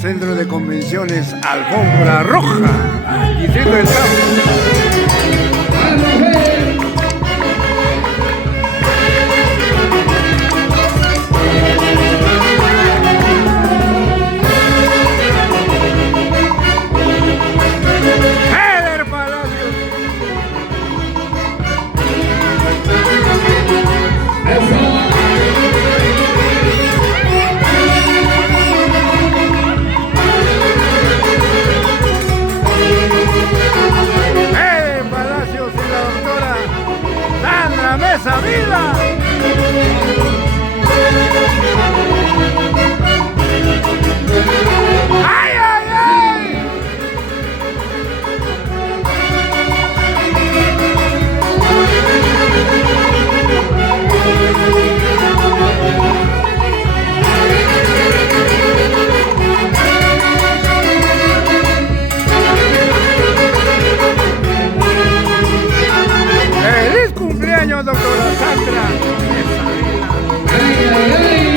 Centro de Convenciones Alfombra Roja, Distrito del Cabo. ¡Esa vida! ¡Ay, ay, ay! ¡Feliz cumpleaños, doctora Sandra! ¡Ay, ay, ay!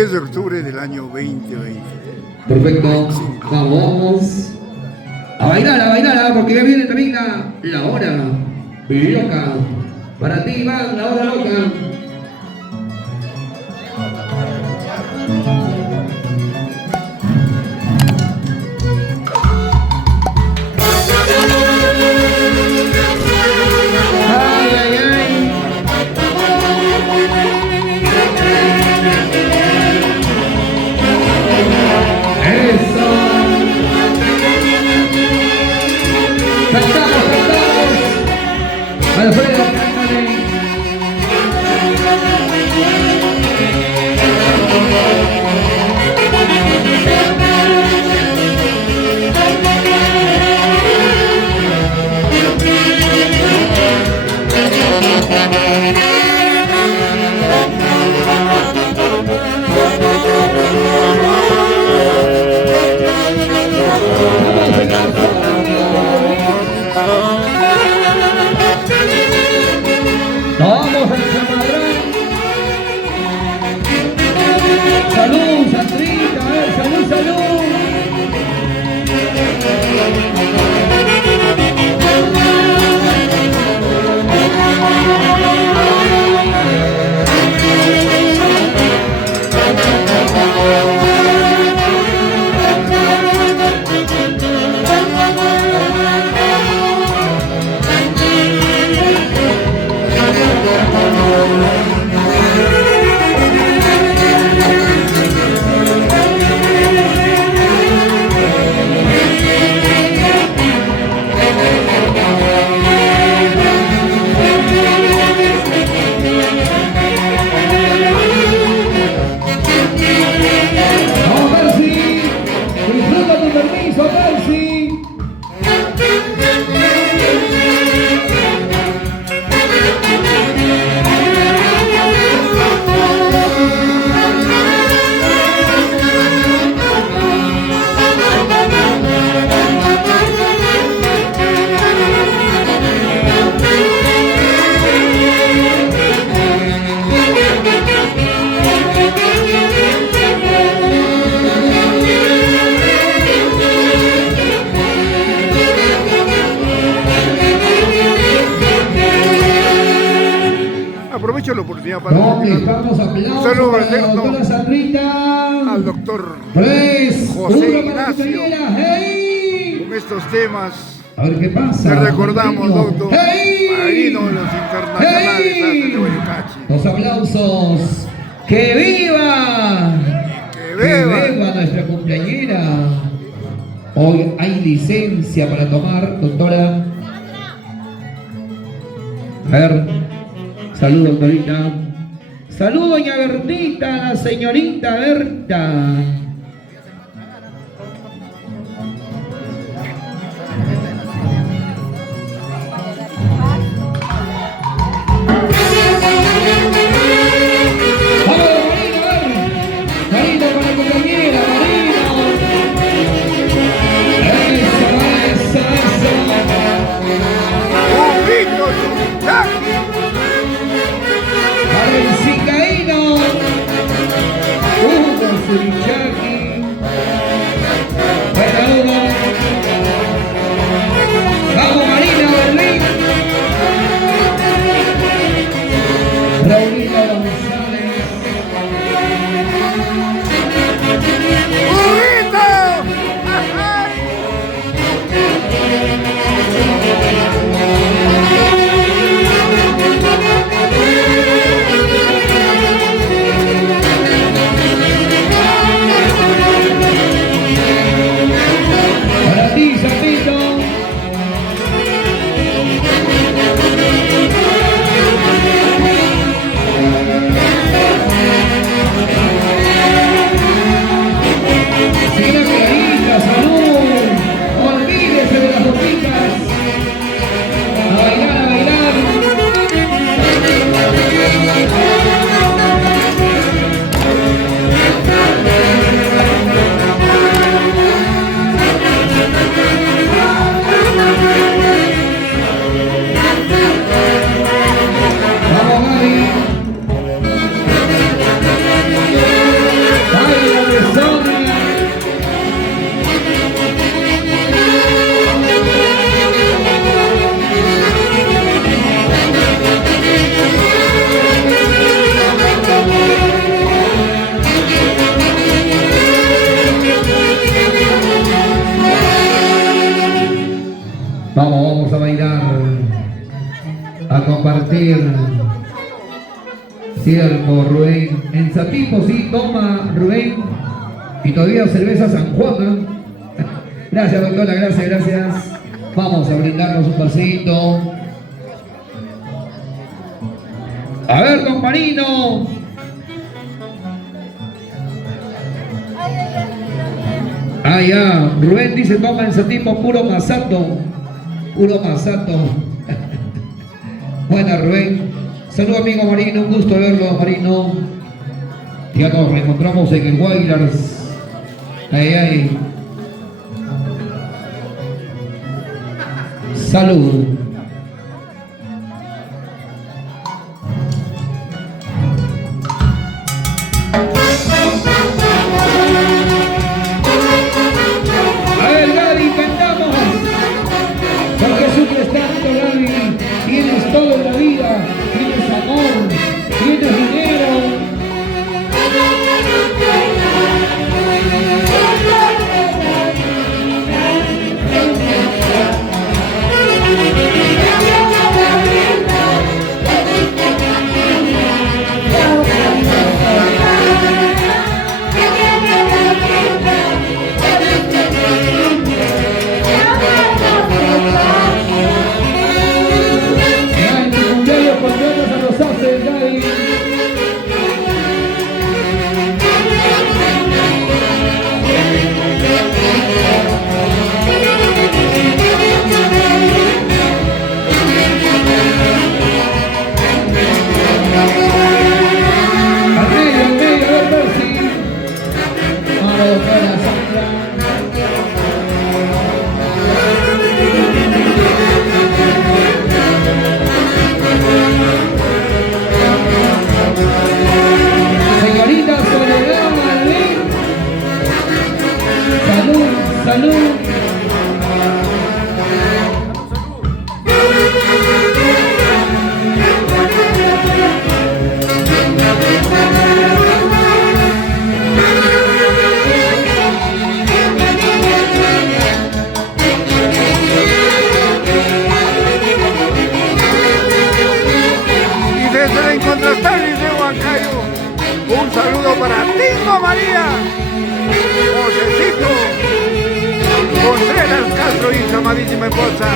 De octubre del año 2020. Perfecto. Vamos a bailar, porque ya viene también la hora loca. Para ti, Iván, la hora loca. Alfredo, cántale. Vamos al chamarrón. Salud, Sandrita, salud, salud. Aprovecho la oportunidad para un saludo fraterno al doctor José Ignacio. Con estos temas a ver qué pasa. Te recordamos, doctor, marino de los internacionales de Huaycachi. Los aplausos. ¡Que viva! ¡Que viva nuestra cumpleañera! Hoy hay licencia para tomar, doctora. A ver, salud, doctorita. Salud, doña Bertita, la señorita Berta. Vamos a bailar, a compartir. Cierto, Rubén. En Satipo sí toma Rubén. Y todavía cerveza San Juan. Gracias, doctora, gracias. Vamos a brindarnos un pasito. A ver, don Marino. Ah, ya. Rubén dice, toma en Satipo puro masato. Puro masato. Buena, Rubén. Saludos, amigo Marino. Un gusto verlo, Marino. Ya nos reencontramos en el Guayrars. Ay. Salud. A ver, Gaby, cantamos. Porque sufres tanto, Gaby. Tienes todo en la vida. Tienes amor. Tienes dinero. Salud. Y desde la Incontrastable de Huancayo, un saludo para Tingo María, Josecito Contreras Castro y su amadísima esposa.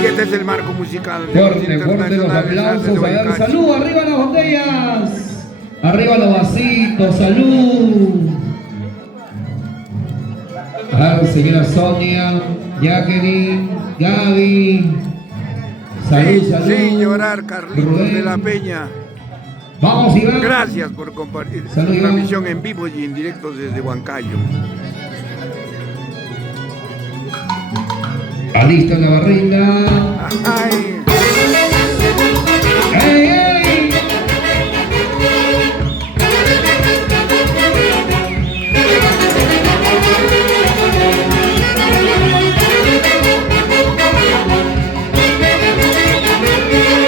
Y este es el marco musical. Fuerte los aplausos. A ver, salud, arriba las botellas. Arriba los vasitos, salud. A ver, señora Sonia, Jacqueline, Gaby. Salud. Sin llorar, Carlitos Rubén de la Peña. Vamos, Iván. Gracias por compartir una misión en vivo y en directo desde Huancayo. Alista la barriga. Ay. ¡Ey!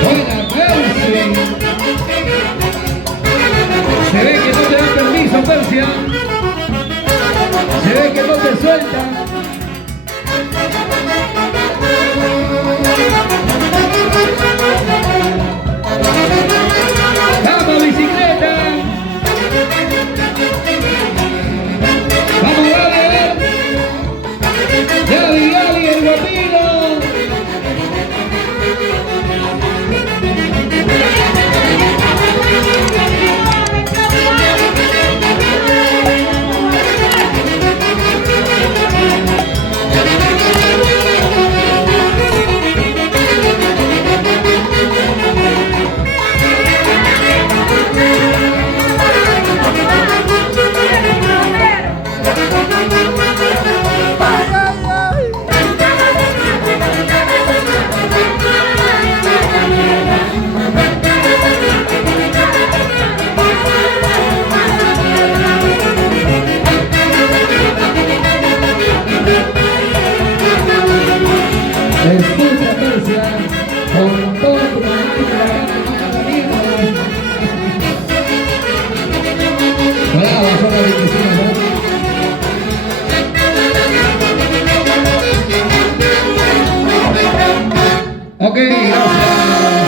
Buena, Percy. Se ve que no te da permiso, Persia. Se ve que no te suelta. ¡Vamos, bicicleta! ¡Vamos, Gaby! ¡Gaby, el guapilo! Ok, gracias.